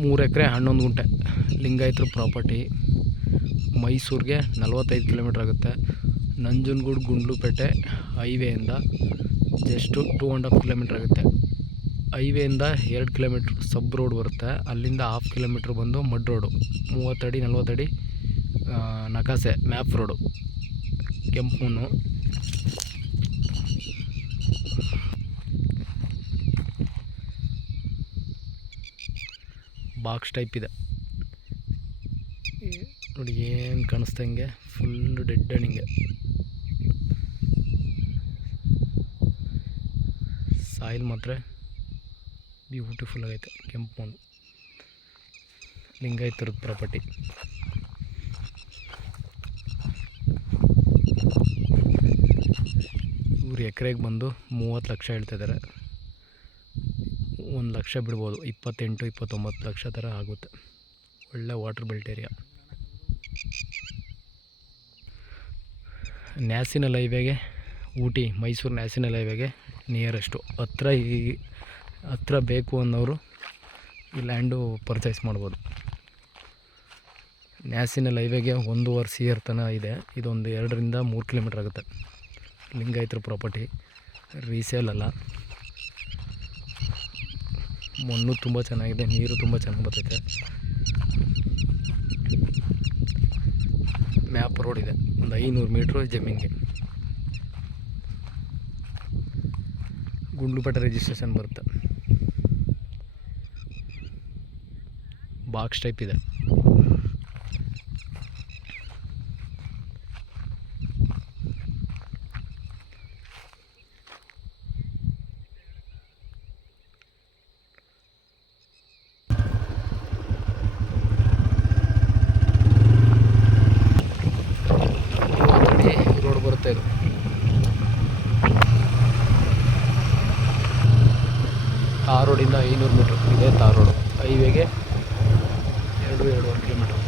3 ಎಕರೆ 11 ಗುಂಟೆ ಲಿಂಗಾಯತರು ಪ್ರಾಪರ್ಟಿ. ಮೈಸೂರಿಗೆ 45 ಕಿಲೋಮೀಟ್ರ್ ಆಗುತ್ತೆ. ನಂಜನಗೂಡು ಗುಂಡ್ಲುಪೇಟೆ ಹೈವೇಯಿಂದ ಜಸ್ಟು 2.5 ಕಿಲೋಮೀಟ್ರ್ ಆಗುತ್ತೆ. ಹೈವೇಯಿಂದ 2 ಕಿಲೋಮೀಟ್ರ್ ಸಬ್ ರೋಡ್ ಬರುತ್ತೆ. ಅಲ್ಲಿಂದ 1/2 ಕಿಲೋಮೀಟ್ರ್ ಬಂದು ಮಡ್ ರೋಡು, 30 ಅಡಿ 40 ಅಡಿ ನಕಾಸೆ ಮ್ಯಾಪ್ ರೋಡು, ಕೆಂಪುಮಣ್ಣು. ಬಾಕ್ಸ್ ಟೈಪ್ ಇದೆ ನೋಡಿ, ಏನು ಕಾಣಿಸ್ತಾ ಹಿಂಗೆ ಫುಲ್ಲು ಡೆಡ್ ಹಿಂಗೆ. ಸಾಯಿಲ್ ಮಾತ್ರ ಬ್ಯೂಟಿಫುಲ್ ಆಗೈತೆ. ಕೆಂಪು ಮಣ್ಣು, ಲಿಂಗಾಯತರದ ಪ್ರಾಪರ್ಟಿ. ಇವ್ರು ಎಕರೆಗೆ ಬಂದು 30 ಲಕ್ಷ ಹೇಳ್ತಿದ್ದಾರೆ. 1 ಲಕ್ಷ ಬಿಡ್ಬೋದು, 28-29 ಲಕ್ಷ ಥರ ಆಗುತ್ತೆ. ಒಳ್ಳೆ ವಾಟರ್ ಬೆಲ್ಟ್ ಏರಿಯಾ. ನ್ಯಾಷನಲ್ ಹೈವೇಗೆ, ಊಟಿ ಮೈಸೂರು ನ್ಯಾಷನಲ್ ಹೈವೇಗೆ ನಿಯರೆಸ್ಟು. ಹತ್ರ ಬೇಕು ಅನ್ನೋರು ಈ ಲ್ಯಾಂಡು ಪರ್ಚೇಸ್ ಮಾಡ್ಬೋದು. ನ್ಯಾಷನಲ್ ಹೈವೇಗೆ 1.5 CR ತನಕ ಇದೆ. ಇದೊಂದು 2-3 ಕಿಲೋಮೀಟ್ರ್ ಆಗುತ್ತೆ. ಲಿಂಗಾಯತರ ಪ್ರಾಪರ್ಟಿ, ರೀಸೇಲ್ ಅಲ್ಲ. ಮಣ್ಣು ತುಂಬ ಚೆನ್ನಾಗಿದೆ, ನೀರು ತುಂಬ ಚೆನ್ನಾಗಿ ಬರ್ತೈತೆ. ಮ್ಯಾಪ್ ರೋಡ್ ಇದೆ, ಒಂದು 500 ಮೀಟ್ರು ಜಮೀನಿಗೆ. ಗುಂಡ್ಲುಪೇಟೆ ರಿಜಿಸ್ಟ್ರೇಷನ್ ಬರುತ್ತೆ. ಬಾಕ್ಸ್ ಟೈಪ್ ಇದೆ. ರೋಡ್ ಬರುತ್ತೆ ಇದು. ತಾರ್ ರೋಡಿಂದ 500 ಮೀಟ್ರ್ ಇದೆ ತಾರ್ ರೋಡು. ಹೈವೇಗೆ 2-2.5 ಕಿಲೋಮೀಟ್ರ್.